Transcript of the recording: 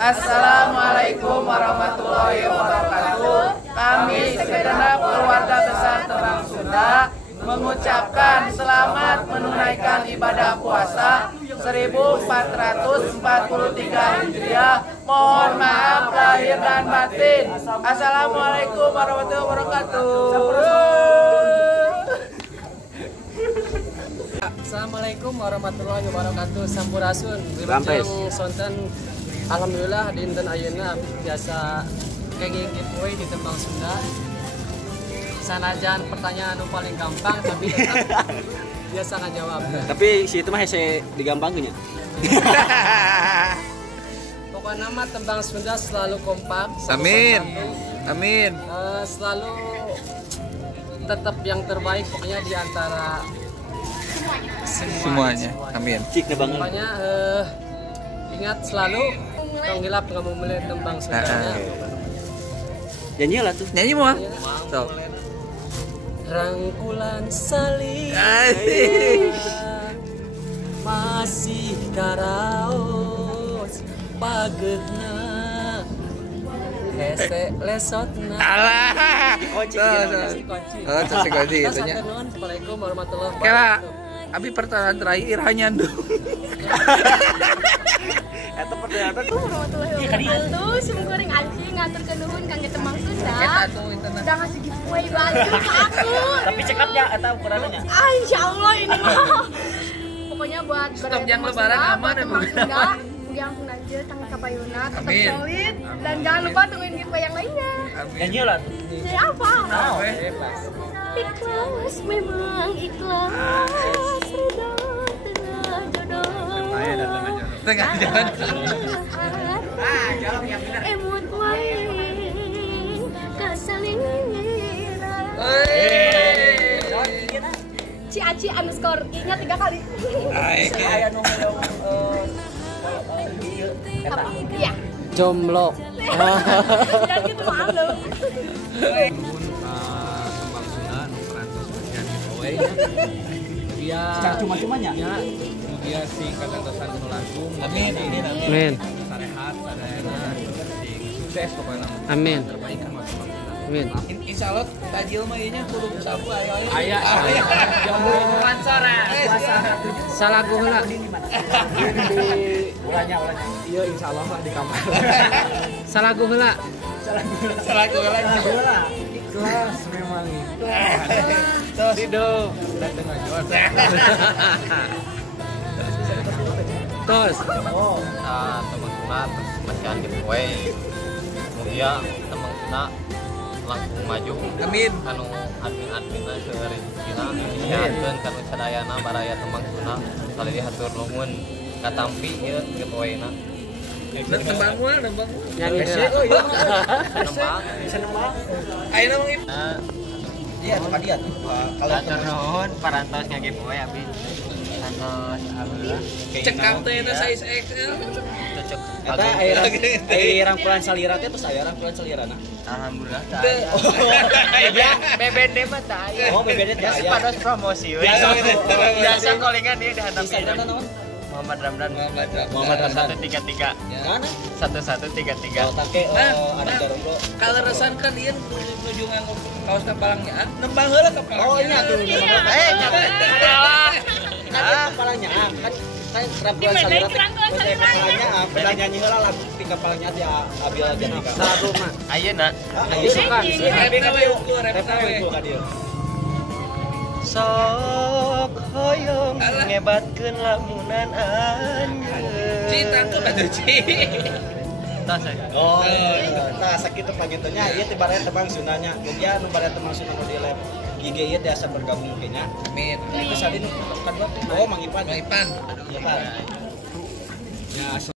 Assalamualaikum warahmatullahi wabarakatuh. Kami segenap keluarga besar Tembang Sunda mengucapkan selamat menunaikan ibadah puasa 1443 Hijriah. Mohon maaf lahir dan batin. Assalamualaikum warahmatullahi wabarakatuh. Assalamualaikum warahmatullahi wabarakatuh. Sampurasun. Wilujeng sonten alhamdulillah dinten ayeuna biasa kenging giveaway di Tembang Sunda. Sanajan pertanyaan paling gampang tapi biasa ngajawab. Tapi si itu mah hese digampangkeun nya. Pokoknya nama Tembang Sunda selalu kompak. Amin. Amin. Selalu tetap yang terbaik pokoknya di antara Semuanya. Amin. Cik banget. Pokoknya ingat selalu penggilap kamu melihat Tembang Sunda. Nyanyi lah tuh. Nyanyi mau? Sok. Rangkulan salib masih karaos pagetna hese lesotna. Alah. Kunci. Oh, kunci itunya. Assalamualaikum warahmatullahi Kela, wabarakatuh. abi pertanyaan terakhir hanya dong. Eta pertanyaan warahmatullahi wabarakatuh. Simkuring anjing ngatur ke nuhun kangge Tembang Sunda. Udah ngasih giveaway baju ke aku. Tapi cekapnya eta ukurannya. Insyaallah ini mah. Pokoknya buat Stok yang lebaran aman ya, Tembang Sunda. Mugi ampun aja tangan kapayuna tetap Amin. solid dan jangan lupa tungguin giveaway yang lainnya. Nyanyi lah. Jadi apa? Bebas. Ikhlas memang ikhlas ridho tengah jodoh. Tengah jalan. Emut wae kasalingiran. Ci Aci underscore I-nya 3 kali. Aya nu meuleuh Apa? Iya. Jomblo. Jangan gitu malu. Tembang Sunda nu perantos bagian giveaway. Dia cuma-cumanya. Dia si kagantosan nu langkung. Amin. Amin. Sarehat, sadayana, Sukses pokoknya. Amin. terbaik kan Mas. Amin. Insya Allah tajil mah ieu nya kudu sabu ayo. Aya. Jambu pancoran. Salah gua heula. Ulanya. Iya insyaallah mah di kamar. Salah gua heula. Salah gue lagi. Ikhlas memang. Tos hidup. Datang aja. Tos. Teman Sunda terus bacaan giveaway mugia teman Sunda langsung maju Amin. anu admin-adminna seureutina nyiapkeun kanu sadayana baraya Tembang Sunda salili hatur nuhun katampi ieu giveaway-na Tembang mah, tembang. Nyanyi heula. nembang Ayeuna mah Iya, tempat dia. Kalau hatur nuhun parantos nge-giveaway abi parantos alhamdulillah cekap teh eta size XL. cocok eta aya rangkulan salira teh terus aya rangkulan salirana. alhamdulillah BBD mah tah aya. Oh, BBD teh aya. pados promosi we biasa callingan dia di handap Instagramna naon? Muhammad Ramdan Muhammad Ramdan. 1133 Mana? 1133 Oh, take anak Jarunggo. Kalau resan kan ieu nuju nganggo kaos kepalangnya. Nembang heula kepalangnya. Oh, ini atuh. Kan kepalanya kan rangkulan salira teh. Kepalanya pernah nyanyi heula lagu di kepalanya dia Abil Janika. Lagu mah. ayeuna Ayo Suka. Rep we ukur, rep we. sok hoyong ngebatkeun lamunan anjeun Ci tangkep atuh Ci. tas saya Oh, nah sakitu pagitunya ieu teh baraya Tembang Sundanya. Mugia nu baraya Tembang Sunda nu di live IG ieu teh asa bergabung ge nya. Amin. Itu sadi nu kadua teh. Oh, Mang Ipan. Mang Ipan. Iya, Pak. Ya,